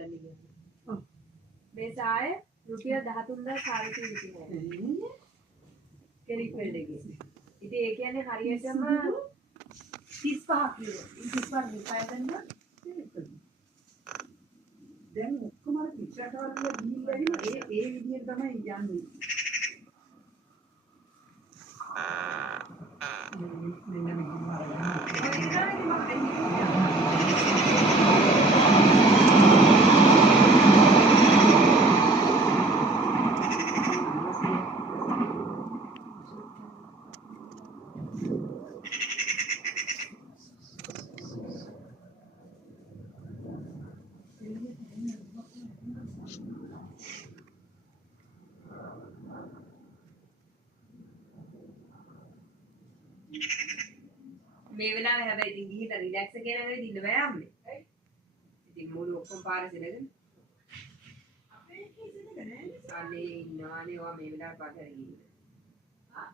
ගන්නේ. මේ සාය රුපියල් 13420යි. කෙලික් වෙල් දෙකේ. ඉතින් ඒ කියන්නේ හරියටම 35 කිලෝ. 35 රුපියල් ගන්නවා. දැන් ඔක්කොම අර පිටරටවල ගිහිල්ලා ඉන්න ඒ විදිහට තමයි යන්නේ. මේ වෙලාවේ හැබැයි ඉතින් ගිහිල්ලා රිලැක්ස් එක කරගෙන ඉන්න බෑ අම්මේ. ඇයි? ඉතින් මුළු ඔක්කොම පාරේ ඉඳගෙන. අපේ කීසෙද නෑ. අනේ ඉන්නවානේ ඔයා මේ වෙලාවට පාරේ ගිහින්. ආ